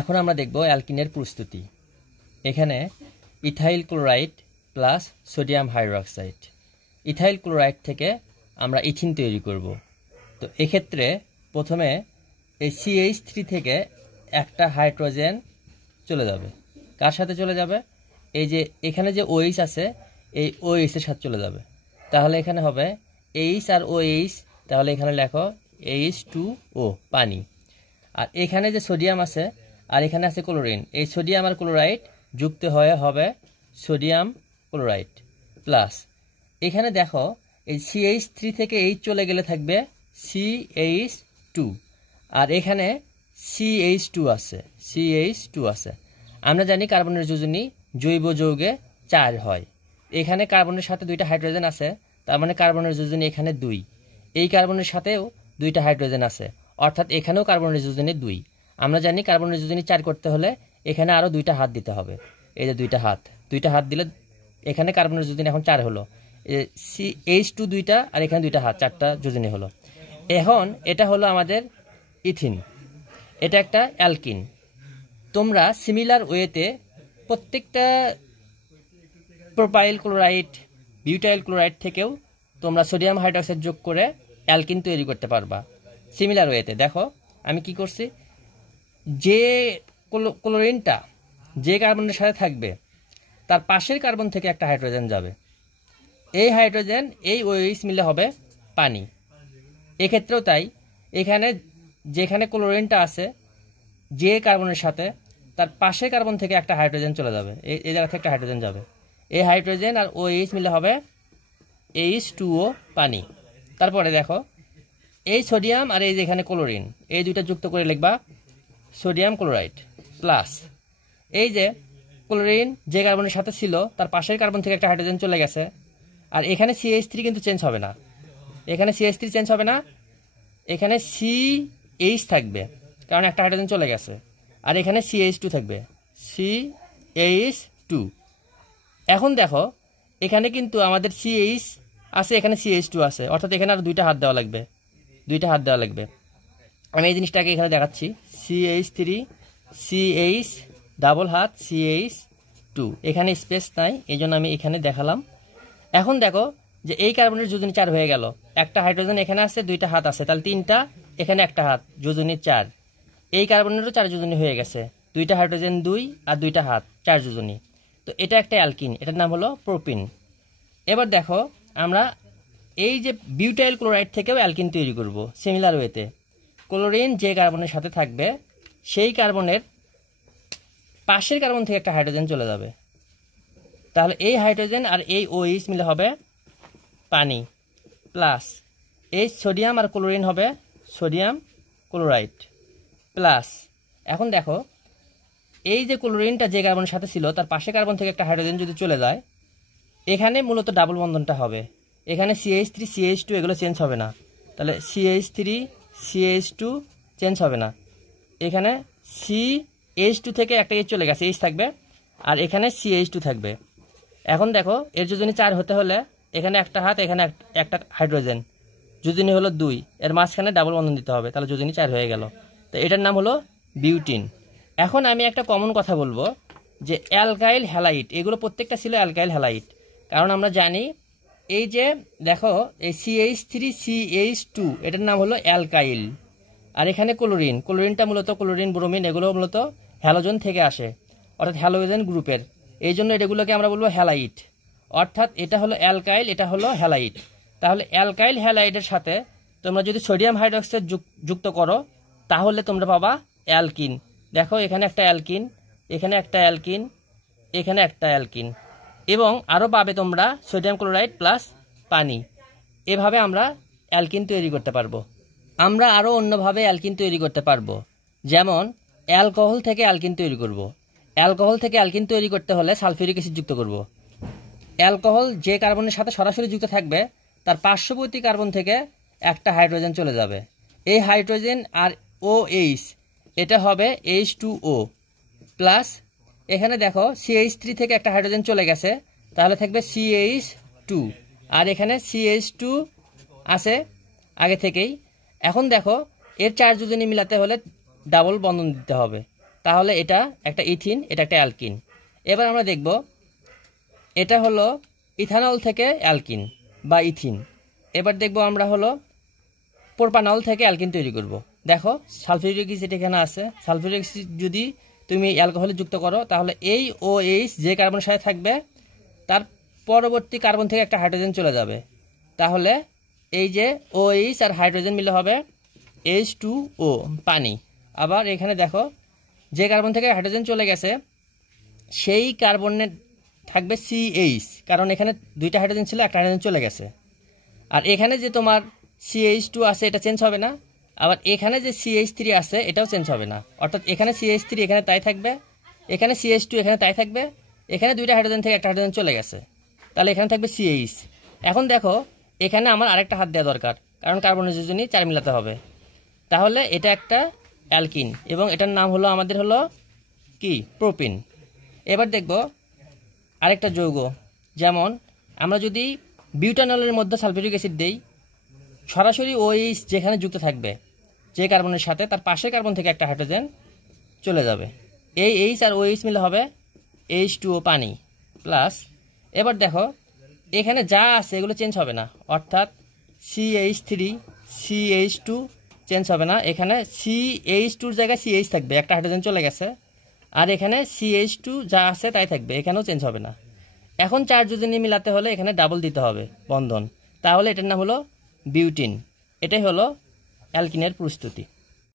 এখন আমরা দেখব অ্যালকিনের প্রস্তুতি। এখানে ethyl chloride plus sodium hydroxide. Ethyl chloride থেকে আমরা ইথিন তৈরি করব। তো এক্ষেত্রে প্রথমে এই CH3 থেকে একটা হাইড্রোজেন চলে যাবে। কার সাথে চলে যাবে? এই যে এখানে যে OH আছে এই OH এর সাথে চলে যাবে। তাহলে এখানে হবে H আর OH, তাহলে এখানে লেখো H2O পানি। আর এখানে যে সোডিয়াম আছে আর এখানে আছে ক্লোরিন, এই সোডিয়াম আর ক্লোরাইড যুক্ত হয়ে হবে সোডিয়াম ক্লোরাইড প্লাস এখানে দেখো এই CH3 থেকে H চলে গেলে থাকবে CH2 আর এখানে CH2 আছে। আমরা জানি কার্বনের যোজনী জৈব যৌগে 4 হয়। এখানে কার্বনের সাথে 2টা হাইড্রোজেন আছে, তার মানে কার্বনের যোজনী এখানে 2। এই কার্বনের সাথেও 2টা হাইড্রোজেন আছে, অর্থাৎ এখানেও কার্বনের যোজনী 2। আমরা জানি কার্বনের যোজনী 4 করতে হলে এখানে আরো 2টা হাত দিতে হবে। এই যে 2টা হাত দিলে এখানে কার্বনের যোজনী এখন 4 হলো। H2 2টা আর এখানে 2টা হাত, 4টা যোজনী হলো। এখন এটা হলো আমাদের ইথিন, এটা একটা অ্যালকিন। তোমরা সিমিলার ওয়েতে প্রত্যেকটা প্রোপাইল ক্লোরাইড, বিউটাইল ক্লোরাইড থেকেও তোমরা সোডিয়াম হাইড্রোক্সাইড যোগ করে অ্যালকিন তৈরি করতে পারবা সিমিলার ওয়েতে। দেখো আমি কি করছি, যে ক্লোরিনটা যে কার্বনের সাথে থাকবে তার পাশের কার্বন থেকে একটা হাইড্রোজেন যাবে। এই হাইড্রোজেন এই OH মিলে হবে পানি। এক্ষেত্রেও তাই, এখানে যেখানে ক্লোরিনটা আছে যে কার্বনের সাথে তার পাশের কার্বন থেকে একটা হাইড্রোজেন চলে যাবে, এই জায়গা থেকে একটা হাইড্রোজেন যাবে। এই হাইড্রোজেন আর OH মিলে হবে H2O পানি। তারপরে দেখো এই সোডিয়াম আর এই যেখানে ক্লোরিন, এই দুইটা যুক্ত করে লিখবা সোডিয়াম ক্লোরাইড প্লাস এই যে ক্লোরিন যে কার্বনের সাথে ছিল তার পাশের কার্বন থেকে একটা হাইড্রোজেন চলে গেছে। আর এখানে CH3 কিন্তু চেঞ্জ হবে না, এখানে CH থাকবে কারণ একটা হাইড্রোজেন চলে গেছে। আর এখানে CH2 থাকবে, CH2। এখন দেখো এখানে কিন্তু আমাদের CH আছে, এখানে CH2 আছে, অর্থাৎ এখানে আর 2টা হাত দেওয়া লাগবে। আমি এই জিনিসটাকে এখানে দেখাচ্ছি, CH3 CH ডাবল হাত CH2, এখানে স্পেস নাই, এই জন্য আমি এখানে দেখালাম। এখন দেখো যে এই কার্বনের যোজনী 4 হয়ে গেল, একটা হাইড্রোজেন এখানে আছে, 2টা হাত আছে, তাহলে 3টা, এখানে একটা হাত, যোজনী 4। এই কার্বনেরও 4 যোজনী হয়ে গেছে, 2টা হাইড্রোজেন 2 আর 2টা হাত, 4 যোজনী। তো এটা একটা অ্যালকিন, এটার নাম হলো প্রোপিন। এবার দেখো আমরা এই যে বিউটাইল ক্লোরাইড থেকেও অ্যালকিন তৈরি করব সিমিলার ওয়েতে। ক্লোরিন যে কার্বনের সাথে থাকবে সেই কার্বনের পাশের কার্বন থেকে একটা হাইড্রোজেন চলে যাবে, তাহলে এই হাইড্রোজেন আর এই OH মিলে হবে পানি প্লাস এই সোডিয়াম আর ক্লোরিন হবে সোডিয়াম ক্লোরাইড প্লাস। এখন দেখো এই যে ক্লোরিনটা যে কার্বনের সাথে ছিল তার পাশে কার্বন থেকে একটা হাইড্রোজেন যদি চলে যায়, এখানে মূলত ডাবল বন্ধনটা হবে। এখানে CH3 CH2 এগুলো চেঞ্জ হবে না, তাহলে CH3 CH2 চেঞ্জ হবে না। এখানে CH2 থেকে একটা H চলে গেছে, H থাকবে, আর এখানে CH2 থাকবে। এখন দেখো এর যোজনী 4 হতে হলে এখানে একটা হাত, এখানে একটা হাইড্রোজেন, যোজনী হলো 2, এর মাঝখানে ডাবল বন্ধন দিতে হবে, তাহলে যোজনী 4 হয়ে গেল। তো এটার নাম হলো বিউটিন। এখন আমি একটা কমন কথা বলবো যে অ্যালকাইল হ্যালাইড, এগুলো প্রত্যেকটা ছিল অ্যালকাইল হ্যালাইড, কারণ আমরা জানি এই যে দেখো এই CH3 CH2 এটার নাম হলো অ্যালকাইল। আর এখানে ক্লোরিনটা মূলত ক্লোরিন ব্রোমিন, এগুলো মূলত হ্যালোজেন থেকে আসে, অর্থাৎ হ্যালোজেন গ্রুপের, এই জন্য এগুলোকে আমরা বলবো হ্যালাইড। অর্থাৎ এটা হলো অ্যালকাইল, এটা হলো হ্যালাইড। তাহলে অ্যালকাইল হ্যালাইডের সাথে তোমরা যদি সোডিয়াম হাইড্রোক্সাইড যুক্ত করো তাহলে তোমরা পাবা অ্যালকিন। দেখো এখানে একটা অ্যালকিন, এখানে একটা অ্যালকিন, এখানে একটা অ্যালকিন, এবং আরও পাবে তোমরা সোডিয়াম ক্লোরাইড প্লাস পানি। এভাবে আমরা অ্যালকিন তৈরি করতে পারবো। আমরা আরও অন্যভাবে অ্যালকিন তৈরি করতে পারবো, যেমন অ্যালকোহল থেকে অ্যালকিন তৈরি করব। অ্যালকোহল থেকে অ্যালকিন তৈরি করতে হলে সালফিউরিক অ্যাসিড যুক্ত করব। অ্যালকোহল যে কার্বনের সাথে সরাসরি যুক্ত থাকবে তার পার্শ্ববর্তী কার্বন থেকে একটা হাইড্রোজেন চলে যাবে। এই হাইড্রোজেন আর OH এটা হবে H2O প্লাস এখানে দেখো CH3 থেকে একটা হাইড্রোজেন চলে গেছে, তাহলে থাকবে CH2, আর এখানে CH2 আছে আগে থেকেই। এখন দেখো এর 4 যোজনী মিলাতে হলে ডাবল বন্ধন দিতে হবে, তাহলে এটা একটা ইথিন, এটা একটা অ্যালকিন। এবার আমরা দেখব এটা হলো ইথানল থেকে অ্যালকিন বা ইথিন। এবার দেখব আমরা হলো প্রোপানল থেকে অ্যালকিন তৈরি করব। দেখো সালফিউরিক অ্যাসিড এখানে আছে। সালফিউরিক অ্যাসিড যদি তুমি অ্যালকোহলে যুক্ত করো তাহলে এই OH যে কার্বনের সাথে থাকবে তার পরবর্তী কার্বন থেকে একটা হাইড্রোজেন চলে যাবে। তাহলে এই যে OH আর হাইড্রোজেন মিলে হবে H2O, পানি। আবার এখানে দেখো যে কার্বন থেকে হাইড্রোজেন চলে গেছে সেই কার্বনে থাকবে CH, কারণ এখানে দুইটা হাইড্রোজেন ছিল, একটা হাইড্রোজেন চলে গেছে। আর এখানে যে তোমার CH2 আছে এটা চেঞ্জ হবে না, আবার এখানে যে CH3 আছে এটাও চেঞ্জ হবে না। অর্থাৎ এখানে CH3 এখানে তাই থাকবে, এখানে CH2 এখানে তাই থাকবে, এখানে দুইটা হাইড্রোজেন থেকে একটা হাইড্রোজেন চলে গেছে, তাহলে এখানে থাকবে CH। এখন দেখো এখানে আমার আরেকটা হাত দেওয়া দরকার, কারণ কার্বনের যোজনী 4 মিলাতে হবে। তাহলে এটা একটা অ্যালকিন এবং এটার নাম হলো আমাদের হলো কি, প্রোপিন। এবার দেখব আরেকটা যৌগ, যেমন আমরা যদি বিউটানলের মধ্যে সালফিউরিক অ্যাসিড দেই, সরাসরি OH যেখানে যুক্ত থাকবে যে কার্বনের সাথে তার পাশের কার্বন থেকে একটা হাইড্রোজেন চলে যাবে। এই H আর OH মিলে হবে H2O, পানি প্লাস। এবার দেখো এখানে যা আছে এগুলো চেঞ্জ হবে না, অর্থাৎ CH3 CH2 চেঞ্জ হবে না। এখানে CH2-র জায়গায় CH থাকবে, একটা হাইড্রোজেন চলে গেছে। আর এখানে CH2 যা আছে তাই থাকবে, এখানেও চেঞ্জ হবে না। এখন চার যোজনী মিলাতে হলে এখানে ডাবল দিতে হবে বন্ধন, তাহলে এটার নাম হলো বিউটিন। এটাই হলো অ্যালকিনের প্রস্তুতি।